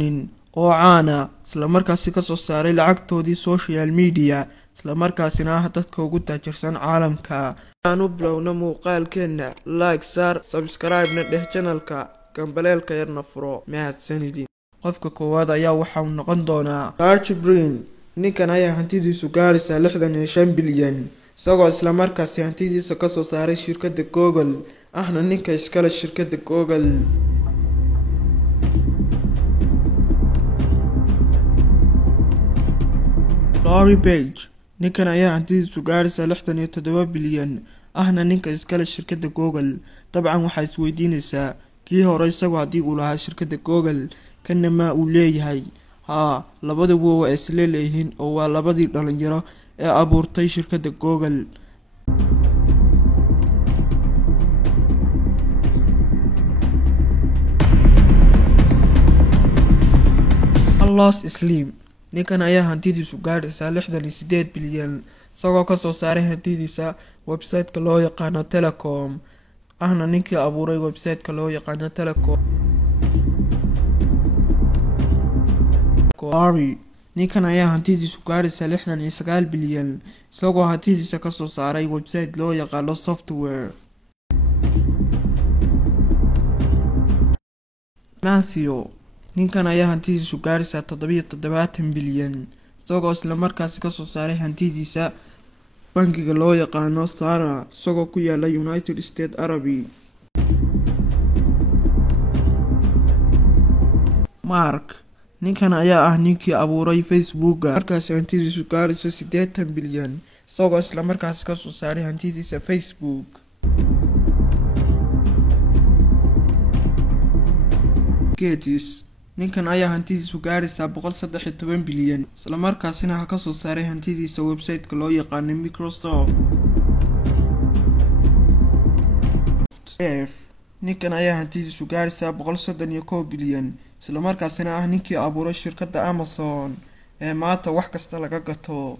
nin oo caana isla markaasi ka soo saaray lacagtoodii social media isla markaasina ah dadka ugu taajirsan caalamka. aan u bilowno muuqaalkeena like saar subscribe na dheh channelka gambaleelka yarna furo mahadsanidin. qofka koowaad ayaa waxa uu noqon doonaa Sergey Brin. ninkan ayaa hantidiisu gaaraysa 65 bilyan isagoo isla markaasi hantidiisa ka soo saaray shirkadda Google ahna ninka iskale shirkadda Google. Larry Page. ninkan ayaa hantidiisu gaaraysa 67 bilyan ahna ninka iskale shirkadda Google. dabcan waxaa isweydiinaysaa kii hore isagu haddii uu lahaa shirkadda Google kana ma uu leeyahay. labaduba waa isla leeyihiin oo waa labadii dhalinyaro ee abuurtay shirkadda Google. Carlos Slim. ninkan ayaa hantidiisu gaaraysa 68 bilyan isagoo ka soo saaray hantidiisa website-ka loo yaqaano Telecom ahna ninkii abuuray website-ka loo yaqaano Telecom. ninkan ayaa hantidiisu gaaraysa 69 bilyan isagoo hantidiisa ka soo saaray website loo yaqaano Software. Nasio. ninkan ayaa hantidiisu gaaraysa 77 bilyan isagoo isla markaasi ka soo saaray hantidiisa bangiga loo yaqaano Sara isagoo ku yaala United States Arabi. Mark. ninkan ayaa ah ninkii abuuray Facebook markaasi hantidiisu gaaraysa 80 bilyan isagoo isla markaasi ka soo saaray hantidiisa Facebook. Gates. ninkan ayaa hantidiisu gaaraysa 113 bilyan isla markaasina ka soo saaray hantidiisa website-ka loo yaqaano Microsoft. ninkan ayaa hantidiisu gaaraysa 131 bilyan isla markaasina ah ninkii abuuray shirkadda Amazon ee maanta wax kasta laga gato.